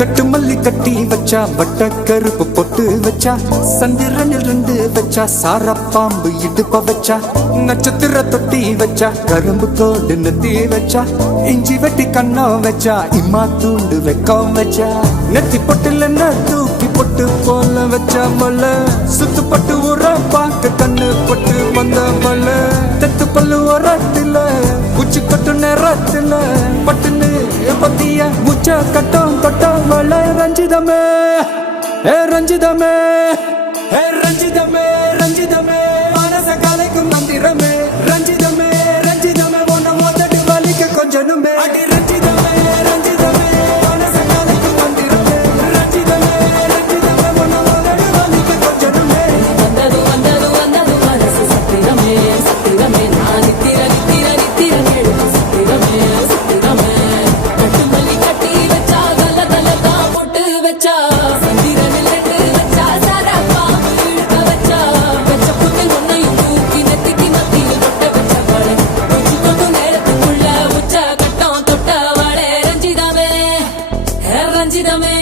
கட்டு மல்லி கட்டி வச்சா வட்ட கருப்பு பொட்டு வச்சா சந்திரனில் இருந்து வச்சா சார பாம்பு இடுப்ப வச்சா நட்சத்திர தொட்டி வச்சா கரும்பு கோடு நெத்தி வச்சா இஞ்சி வெட்டி கண்ணம் வச்சா இம்மா தூண்டு வெக்கம் வச்சா நெத்தி பொட்டுல தூக்கி பொட்டு போல வச்சா மல்ல சுத்து பட்டு உர பாக்க கண்ணு பொட்டு வந்த மல்ல தெத்து பல்லு உரத்துல உச்சி கொட்டு நேரத்துல பட்டுன்னு பத்திய முச்ச கட்டம் தொட்டம் மல்ல ரஞ்சிதமே ரஞ்சிதமே ரஞ்சிதமே ரஞ்சிதமே மனச கலைக்கும் மந்திரமே ரஞ்சிதமே ரஞ்சிதமே ஒன்ன மோதடி வலிக்க கொஞ்சனுமே அடி ரஞ்சிதமே ரஞ்சிதமே மனச கலைக்கும் மந்திரமே ரஞ்சிதமே ரஞ்சிதமே ஒன்ன மோதடி வலிக்க கொஞ்சனுமே வந்தது வந்தது வந்தது மனசு சத்திரமே சத்திரமே நான் நித்திர நித்திர நித்திர கேடு சத்திரமே சத்திரமே கட்டு மல்லி கட்டி வச்சா கல கல தான் போட்டு வச்சா சந்திரனில் ரெண்டு வச்சா சாரா பாம்பு இழுக்க வச்சா வச்ச புட்டு ஒன்னையும் தூக்கி நெத்திக்கு மத்தியில் தொட்ட வச்ச வாழை கொஞ்சு கொண்டு நேரத்துக்குள்ள உச்ச கட்டம் தொட்ட வாழை ரஞ்சிதமே ரஞ்சிதமே